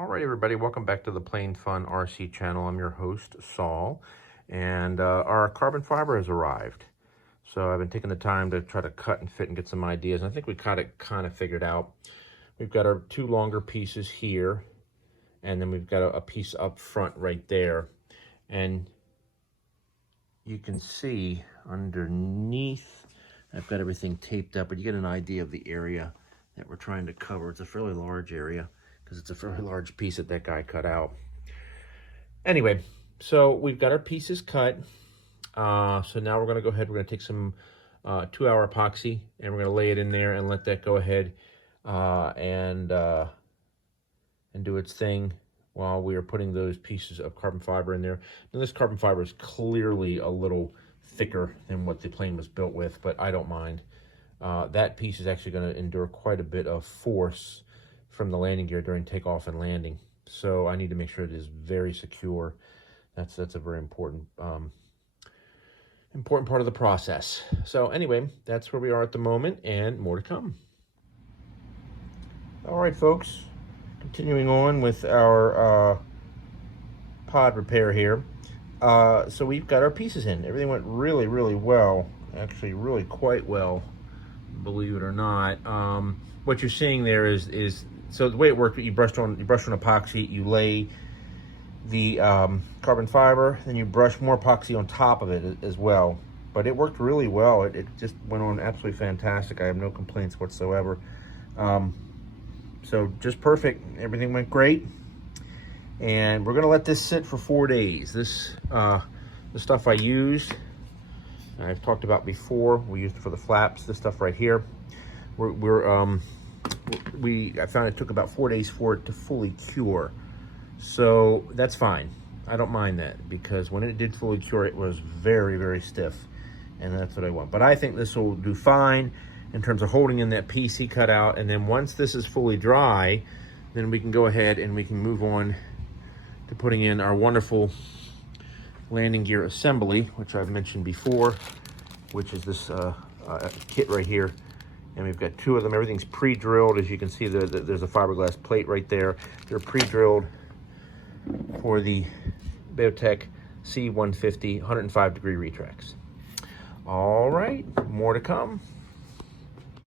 All right, everybody, welcome back to the Plain Fun RC channel. I'm your host, Saul, and our carbon fiber has arrived. So I've been taking the time to try to cut and fit and get some ideas, and I think we got it kind of figured out. We've got our two longer pieces here, and then we've got a piece up front right there. And you can see underneath, I've got everything taped up, but you get an idea of the area that we're trying to cover. It's a fairly large area, because it's a fairly large piece that guy cut out. Anyway, so we've got our pieces cut. So now we're going to go ahead. We're going to take some 2-hour epoxy, and we're going to lay it in there and let that go ahead and do its thing while we are putting those pieces of carbon fiber in there. Now, this carbon fiber is clearly a little thicker than what the plane was built with, but I don't mind. That piece is actually going to endure quite a bit of force from the landing gear during takeoff and landing. So I need to make sure it is very secure. That's a very important part of the process. So anyway, that's where we are at the moment, and more to come. All right, folks, continuing on with our pod repair here. So we've got our pieces in. Everything went really, really well. Actually, really quite well, believe it or not. What you're seeing there is so the way it worked, you brush on epoxy, you lay the carbon fiber, then you brush more epoxy on top of it as well. But it worked really well. It just went on absolutely fantastic. I have no complaints whatsoever. So just perfect. Everything went great. And we're gonna let this sit for 4 days. This the stuff I used, I've talked about before. We used it for the flaps. This stuff right here. I found it took about 4 days for it to fully cure. So that's fine. I don't mind that, because when it did fully cure, it was very, very stiff, and that's what I want. But I think this will do fine in terms of holding in that piece he cut out. And then once this is fully dry, then we can go ahead and we can move on to putting in our wonderful landing gear assembly, which I've mentioned before, which is this kit right here. And we've got 2 of them. Everything's pre-drilled. As you can see, there's a fiberglass plate right there. They're pre-drilled for the Biotech C150 105-degree retracts. All right, more to come.